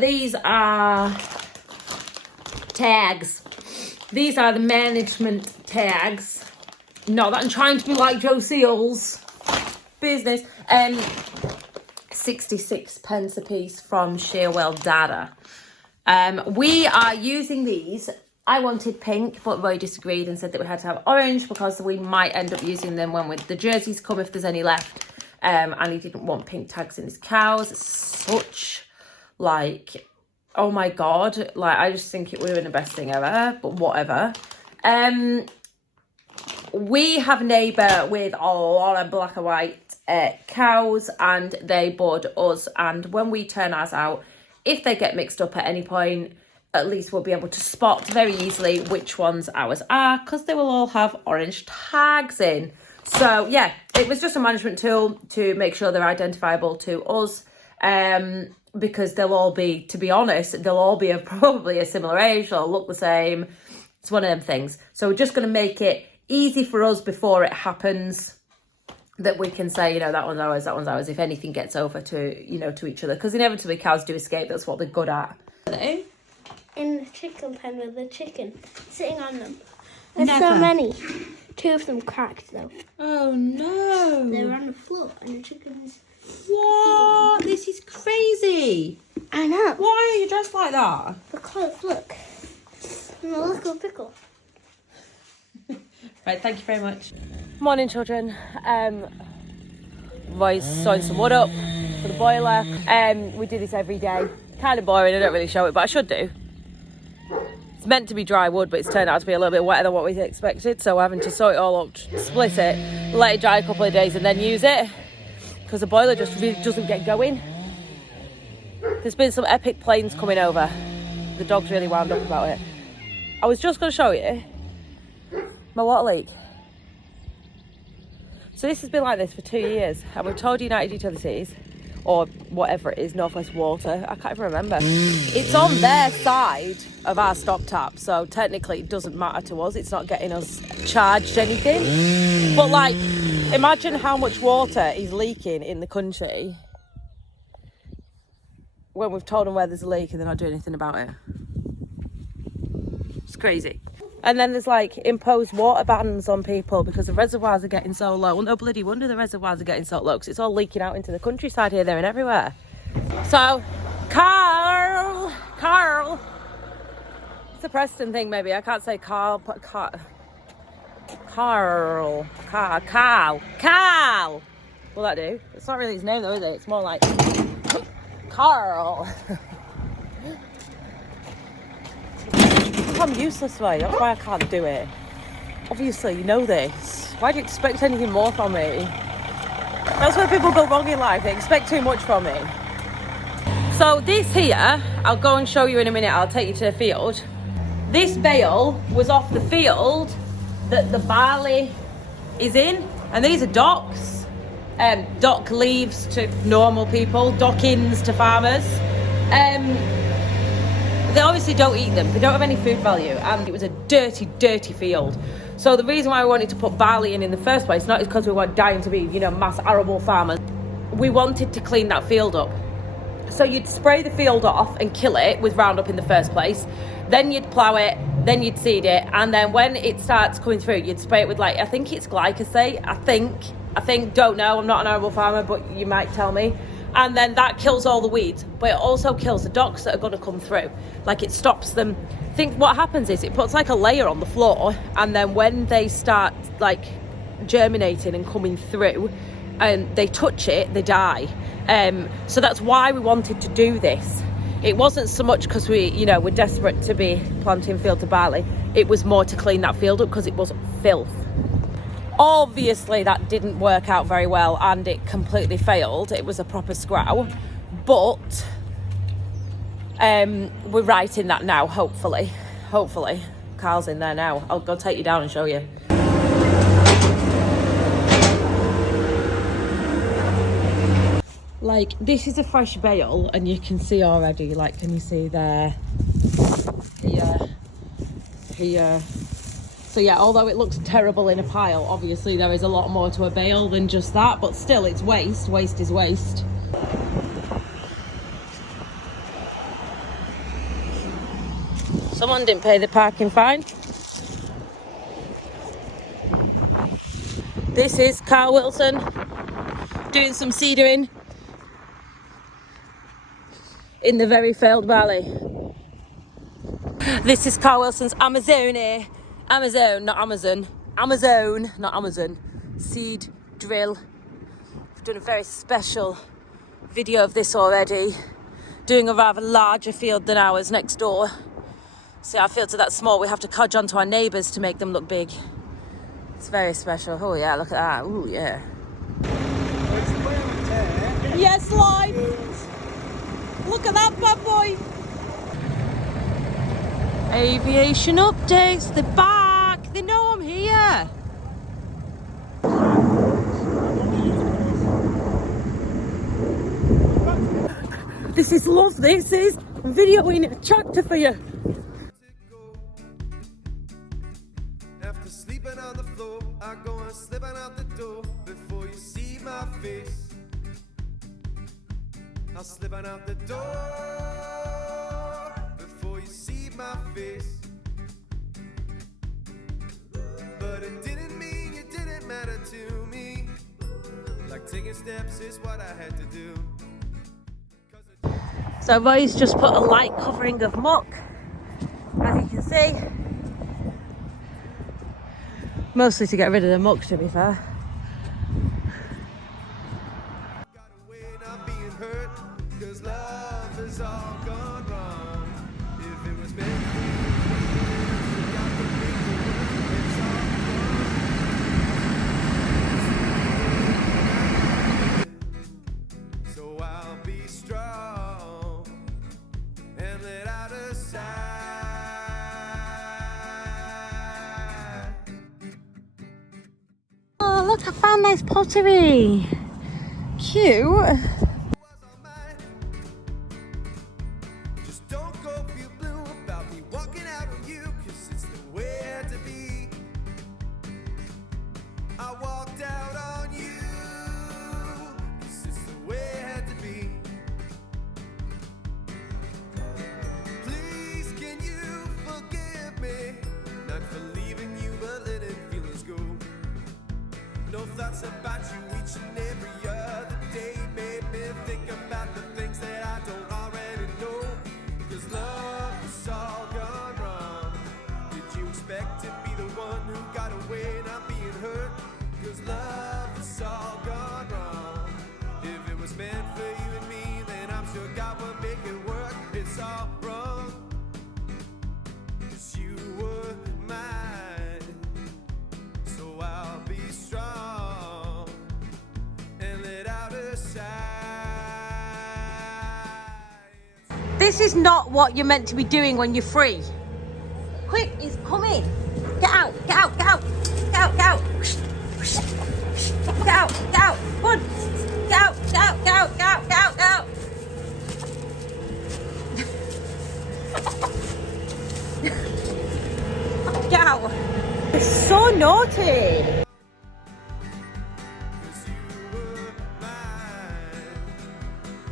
These are tags. These are the management tags. Not that I'm trying to be like Joe Seal's business. 66 pence a piece from Sherwell Data. We are using these. I wanted pink, but Roy disagreed and said that we had to have orange because we might end up using them when the jerseys come, if there's any left. And he didn't want pink tags in his cows. It's such, like, oh my God. Like, I just think it would have been the best thing ever, but whatever. We have a neighbour with a lot of black and white cows, and they board us. And when we turn ours out, if they get mixed up at any point, at least we'll be able to spot very easily which ones ours are, because they will all have orange tags in. So yeah, it was just a management tool to make sure they're identifiable to us, because they'll all be, to be honest, they'll all be probably a similar age, they'll look the same. It's one of them things. So we're just going to make it easy for us before it happens, that we can say, you know, that one's ours, that one's ours, if anything gets over to, you know, to each other, because inevitably cows do escape. That's what they're good at. In the chicken pen with the chicken sitting on them. There's so many. 2 of them cracked though. Oh no. They were on the floor and the chickens. What? This is crazy. I know. Why are you dressed like that? Because look. I'm a little pickle. Right, thank you very much. Morning, children. Roy's sewing some wood up for the boiler. We do this every day. Kind of boring, I don't really show it, but I should do. It's meant to be dry wood, but it's turned out to be a little bit wetter than what we expected, so we're having to sew it all up, split it, let it dry a couple of days and then use it, because the boiler just really doesn't get going. There's been some epic planes coming over. The dog's really wound up about it. I was just going to show you my water leak. So this has been like this for 2 years, and we've told United Utilities, or whatever it is, Northwest Water, I can't even remember. It's on their side of our stop tap, so technically it doesn't matter to us. It's not getting us charged anything. But like, imagine how much water is leaking in the country when we've told them where there's a leak and they're not doing anything about it. It's crazy. And then there's like imposed water bans on people because the reservoirs are getting so low. Well, no bloody wonder the reservoirs are getting so low, because it's all leaking out into the countryside here, there and everywhere. So, Carl, it's a Preston thing maybe. I can't say Carl, but Carl. Will that do? It's not really his name though, is it? It's more like Carl. I'm useless, way. That's why I can't do it. Obviously, you know this. Why do you expect anything more from me? That's where people go wrong in life. They expect too much from me. So this here, I'll go and show you in a minute. I'll take you to the field. This bale was off the field that the barley is in. And these are docks. Dock leaves to normal people, dock-ins to farmers. They obviously don't eat them. They don't have any food value, and it was a dirty, dirty field. So the reason why we wanted to put barley in the first place, not because we were dying to be, you know, mass arable farmers. We wanted to clean that field up. So you'd spray the field off and kill it with Roundup in the first place. Then you'd plough it, then you'd seed it, and then when it starts coming through, you'd spray it with, like, I think it's glyphosate. I think, don't know. I'm not an arable farmer, but you might tell me. And then that kills all the weeds, but it also kills the docks that are going to come through. Like, it stops them. I think what happens is it puts like a layer on the floor, and then when they start like germinating and coming through and they touch it, they die. So that's why we wanted to do this. It wasn't so much because we're desperate to be planting fields of barley. It was more to clean that field up because it was filth. Obviously that didn't work out very well and it completely failed. It was a proper scrow, but we're right in that now, hopefully. Carl's in there now. I'll go take you down and show you. Like, this is a fresh bale and you can see already, like, can you see there, here. So yeah, although it looks terrible in a pile, obviously there is a lot more to a bale than just that, but still it's waste. Waste is waste. Someone didn't pay the parking fine. This is Carl Wilson doing some seedering in the very failed valley. This is Carl Wilson's Amazon, not Amazon, seed drill. I've done a very special video of this already, doing a rather larger field than ours next door. See, our fields are that small, we have to codge onto our neighbours to make them look big. It's very special. Oh yeah, look at that. Oh yeah. Yes, live. Look at that bad boy. Aviation updates. They're back. They know I'm here. This is love. This is videoing a tractor for you. After sleeping on the floor, I go and slipping out the door before you see my face. I'm slipping out the door before you see my face. But it didn't mean you didn't matter to me. Like taking steps is what I had to do. So Roy's just put a light covering of muck, as you can see. Mostly to get rid of the muck, to be fair. Oh, look, I found nice pottery. Cute. Just don't go feel blue about me walking out on you, 'cause it's the way it had to be. I walked out on you, 'cause it's the way it had to be. Please, can you forgive me? Not for leaving you, but letting feelings go. No thoughts about you each and every other day made me think about the things that I don't already know. 'Cause love is all gone wrong. Did you expect to be the one who got away not being hurt? 'Cause love is all gone wrong. If it was meant for you and me, then I'm sure God would make it work. It's all wrong, 'cause you were mine. So I'll be strong and let out a sigh. This is not what you're meant to be doing when you're free. Quick, he's coming. Get out, get out, get out, get out, get out. Get out, get out, run. Get out, get out, get out, get out, get out, get out. Get out. It's so naughty. 'Cause you were mine.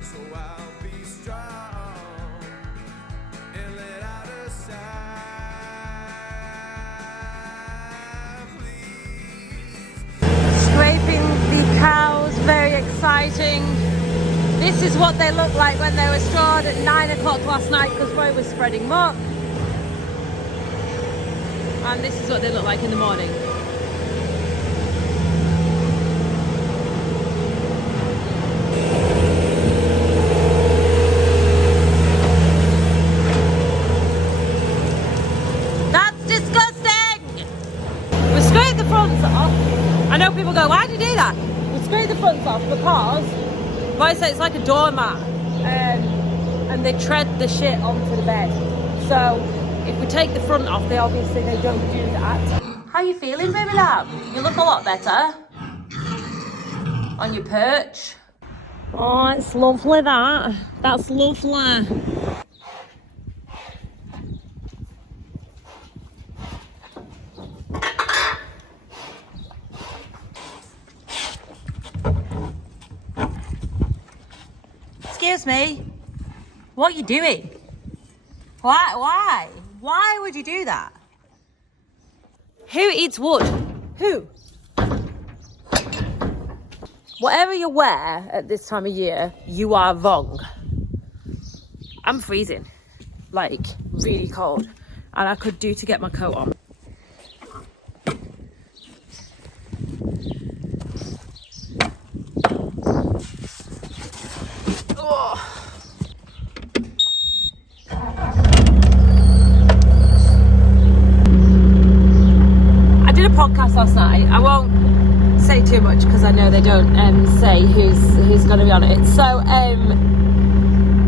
So I'll be strong and let out a sigh. Please. Scraping the cows, very exciting. This is what they look like when they were strawed at 9 o'clock last night because Roy was spreading muck. And this is what they look like in the morning. That's disgusting! We scraped the fronts off. I know people go, why do you do that? We scraped the fronts off because Roy said it's like a doormat, and they tread the shit onto the bed. So if we take the front off, they don't do that. How you feeling, baby love? You look a lot better on your perch. Oh, it's lovely that. That's lovely. Excuse me. What are you doing? Why? Why would you do that? Who eats wood? Who? Whatever you wear at this time of year, you are wrong. I'm freezing, like really cold, and I could do to get my coat on. Oh. I did a podcast last night. I won't say too much because I know they don't say who's going to be on it. So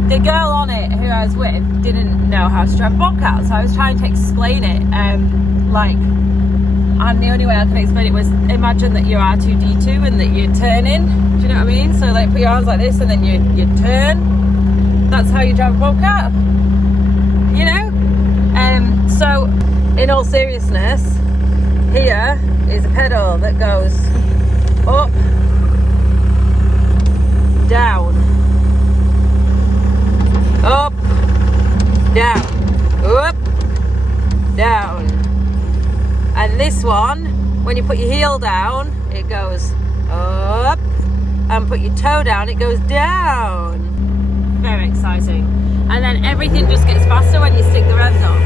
the girl on it who I was with didn't know how to drive a Bobcat, so I was trying to explain it, and the only way I could explain it was imagine that you're R2-D2 and that you're turning. Do you know what I mean? So like put your arms like this and then you turn. That's how you drive a Bobcat. You know? So in all seriousness, here is a pedal that goes up, down, up, down, up, down. And this one, when you put your heel down, it goes up, and put your toe down, it goes down. Very exciting. And then everything just gets faster when you stick the revs on.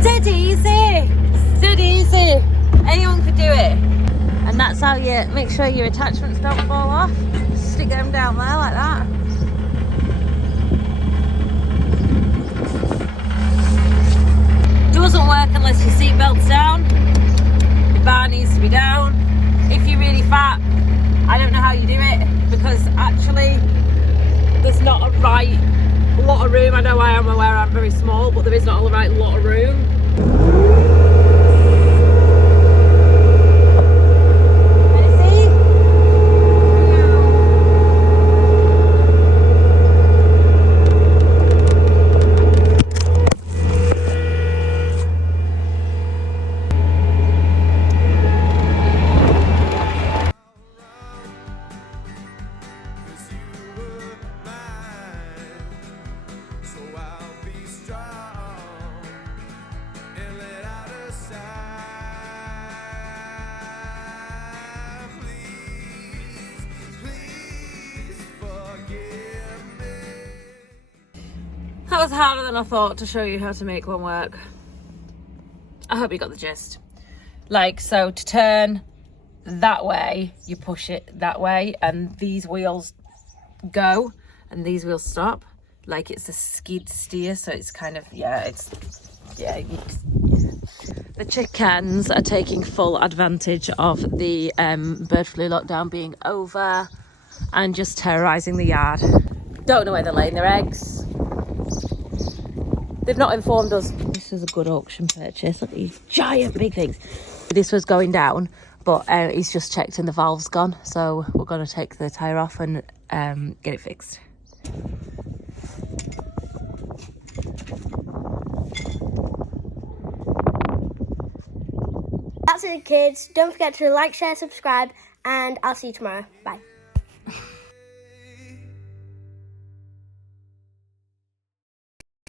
Steady easy. Anyone could do it. And that's how you make sure your attachments don't fall off. Stick them down there like that. Doesn't work unless your seatbelt's down. The bar needs to be down. If you're really fat, I don't know how you do it, because actually there's not a right lot of room. I know I am aware I'm very small, but there is not a right lot of room. That was harder than I thought to show you how to make one work. I hope you got the gist. So to turn that way, you push it that way, and these wheels go and these wheels stop. Like it's a skid steer, so it's kind of, The chickens are taking full advantage of the bird flu lockdown being over and just terrorising the yard. Don't know where they're laying their eggs. They've not informed us. This is a good auction purchase. Look at these giant big things. This was going down, but he's just checked and the valve's gone. So we're going to take the tyre off and get it fixed. That's it, kids. Don't forget to like, share, subscribe, and I'll see you tomorrow. Bye.